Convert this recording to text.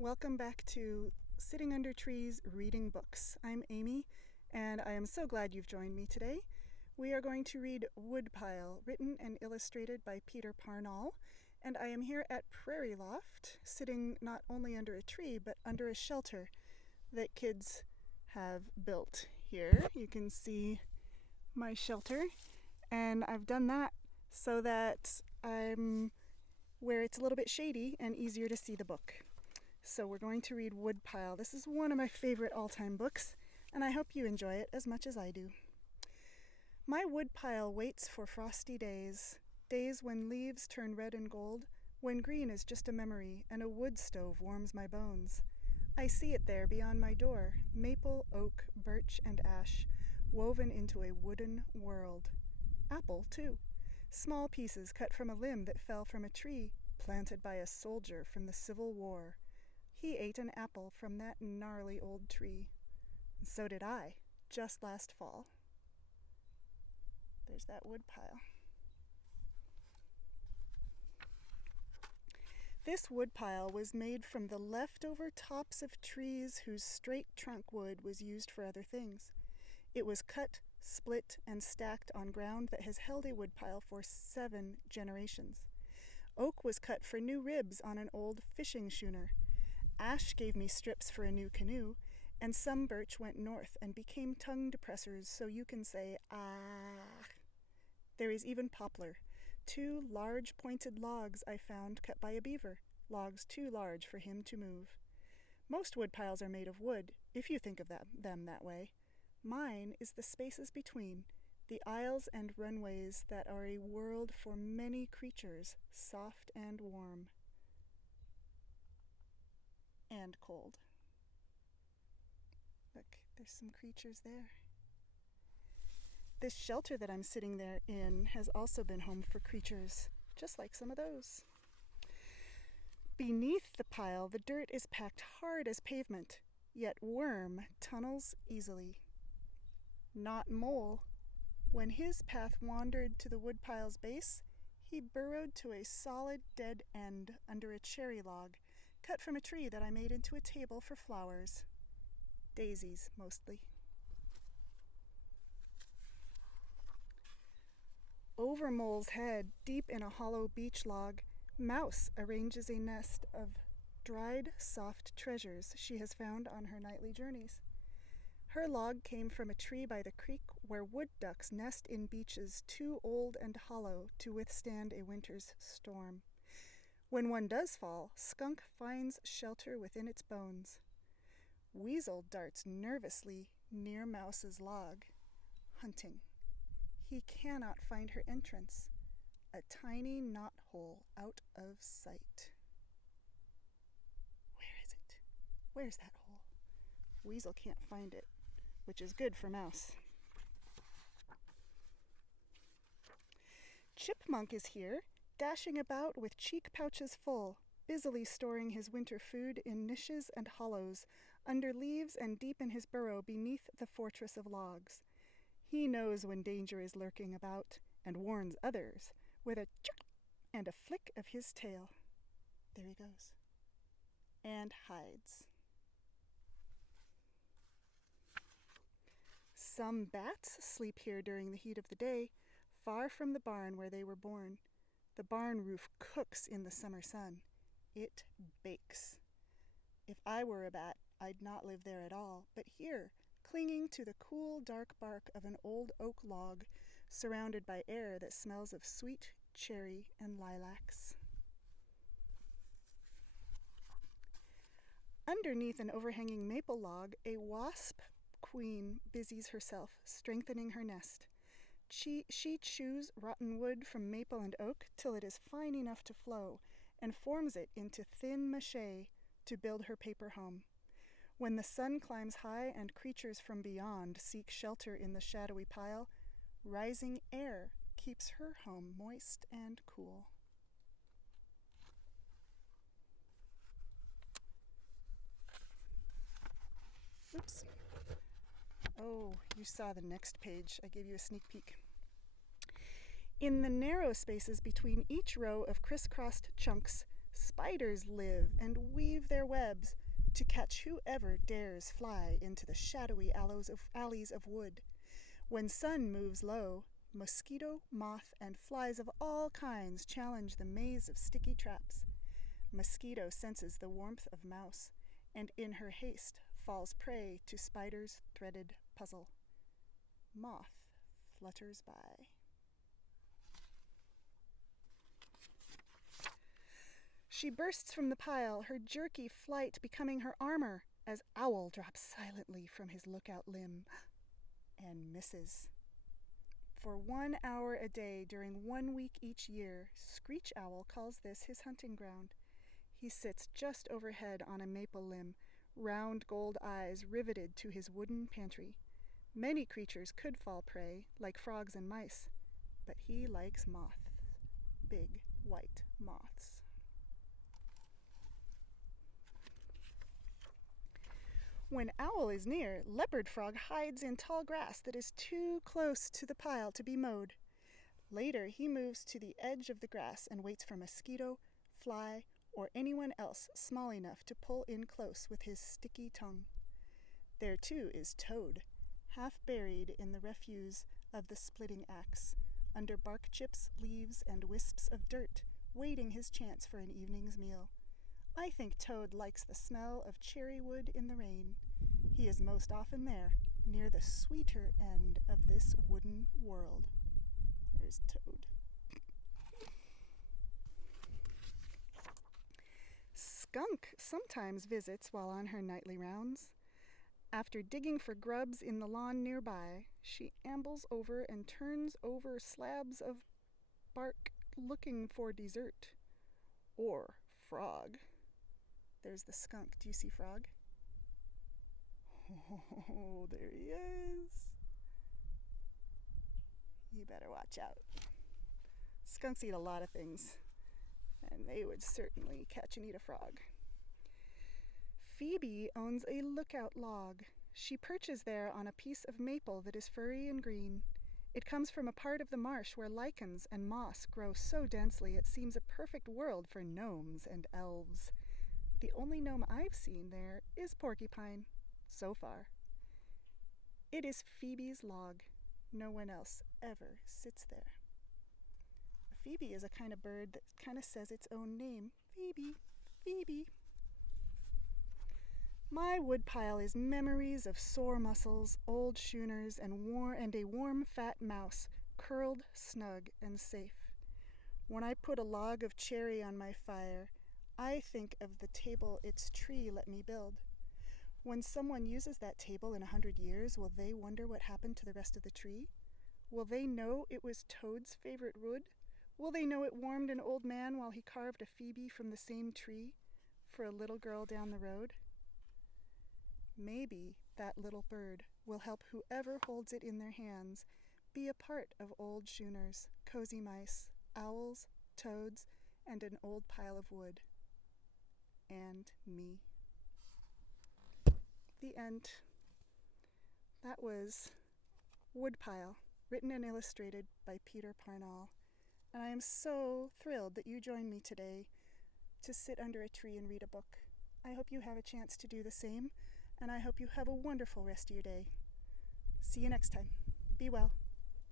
Welcome back to Sitting Under Trees Reading Books. I'm Amy, and I am so glad you've joined me today. We are going to read Woodpile, written and illustrated by Peter Parnall, and I am here at Prairie Loft, sitting not only under a tree, but under a shelter that kids have built here. You can see my shelter, and I've done that so that I'm where it's a little bit shady and easier to see the book. So we're going to read Woodpile. This is one of my favorite all-time books, and I hope you enjoy it as much as I do. My woodpile waits for frosty days, days when leaves turn red and gold, when green is just a memory and a wood stove warms my bones. I see it there beyond my door, maple, oak, birch, and ash, woven into a wooden world. Apple, too. Small pieces cut from a limb that fell from a tree, planted by a soldier from the Civil War. He ate an apple from that gnarly old tree. And so did I, just last fall. There's that woodpile. This woodpile was made from the leftover tops of trees whose straight trunk wood was used for other things. It was cut, split, and stacked on ground that has held a woodpile for 7 generations. Oak was cut for new ribs on an old fishing schooner. Ash gave me strips for a new canoe, and some birch went north and became tongue depressors so you can say, ah. There is even poplar, 2 large pointed logs I found cut by a beaver, logs too large for him to move. Most woodpiles are made of wood, if you think of them that way. Mine is the spaces between, the aisles and runways that are a world for many creatures, soft and warm. And cold. Look, there's some creatures there. This shelter that I'm sitting there in has also been home for creatures, just like some of those. Beneath the pile, the dirt is packed hard as pavement, yet worm tunnels easily. Not Mole. When his path wandered to the woodpile's base, he burrowed to a solid dead end under a cherry log, cut from a tree that I made into a table for flowers. Daisies, mostly. Over Mole's head, deep in a hollow beech log, Mouse arranges a nest of dried, soft treasures she has found on her nightly journeys. Her log came from a tree by the creek where wood ducks nest in beeches too old and hollow to withstand a winter's storm. When one does fall, Skunk finds shelter within its bones. Weasel darts nervously near Mouse's log, hunting. He cannot find her entrance, a tiny knothole out of sight. Where is it? Where's that hole? Weasel can't find it, which is good for Mouse. Chipmunk is here, dashing about with cheek pouches full, busily storing his winter food in niches and hollows, under leaves and deep in his burrow beneath the fortress of logs. He knows when danger is lurking about, and warns others with a chirp and a flick of his tail. There he goes. And hides. Some bats sleep here during the heat of the day, far from the barn where they were born. The barn roof cooks in the summer sun. It bakes. If I were a bat, I'd not live there at all, but here, clinging to the cool, dark bark of an old oak log, surrounded by air that smells of sweet cherry and lilacs. Underneath an overhanging maple log, a wasp queen busies herself, strengthening her nest. She chews rotten wood from maple and oak till it is fine enough to flow, and forms it into thin mache to build her paper home. When the sun climbs high and creatures from beyond seek shelter in the shadowy pile, rising air keeps her home moist and cool. Oops. Oh, you saw the next page. I gave you a sneak peek. In the narrow spaces between each row of crisscrossed chunks, Spiders live and weave their webs to catch whoever dares fly into the shadowy alleys of wood. When sun moves low, mosquito, moth, and flies of all kinds challenge the maze of sticky traps. Mosquito senses the warmth of mouse, and in her haste falls prey to spider's threaded puzzle. Moth flutters by. She bursts from the pile, her jerky flight becoming her armor, as Owl drops silently from his lookout limb and misses. For 1 hour a day during 1 week each year, Screech Owl calls this his hunting ground. He sits just overhead on a maple limb, round gold eyes riveted to his wooden pantry. Many creatures could fall prey, like frogs and mice, but he likes moths, big white moths. When Owl is near, Leopard Frog hides in tall grass that is too close to the pile to be mowed. Later, he moves to the edge of the grass and waits for mosquito, fly, or anyone else small enough to pull in close with his sticky tongue. There, too, is Toad, half buried in the refuse of the splitting axe, under bark chips, leaves, and wisps of dirt, waiting his chance for an evening's meal. I think Toad likes the smell of cherry wood in the rain. He is most often there, near the sweeter end of this wooden world. There's Toad. Skunk sometimes visits while on her nightly rounds. After digging for grubs in the lawn nearby, she ambles over and turns over slabs of bark looking for dessert. Or frog. There's the skunk. Do you see Frog? Oh, there he is. You better watch out. Skunks eat a lot of things, and they would certainly catch and eat a frog. Phoebe owns a lookout log. She perches there on a piece of maple that is furry and green. It comes from a part of the marsh where lichens and moss grow so densely it seems a perfect world for gnomes and elves. The only gnome I've seen there is Porcupine, so far. It is Phoebe's log. No one else ever sits there. Phoebe is a kind of bird that kind of says its own name. Phoebe, Phoebe. My woodpile is memories of sore muscles, old schooners, and a warm, fat mouse, curled snug and safe. When I put a log of cherry on my fire, I think of the table its tree let me build. When someone uses that table in 100 years, will they wonder what happened to the rest of the tree? Will they know it was Toad's favorite wood? Will they know it warmed an old man while he carved a Phoebe from the same tree for a little girl down the road? Maybe that little bird will help whoever holds it in their hands be a part of old schooners, cozy mice, owls, toads, and an old pile of wood. And me. The end. That was Woodpile, written and illustrated by Peter Parnall. And I am so thrilled that you joined me today to sit under a tree and read a book. I hope you have a chance to do the same, and I hope you have a wonderful rest of your day. See you next time. Be well.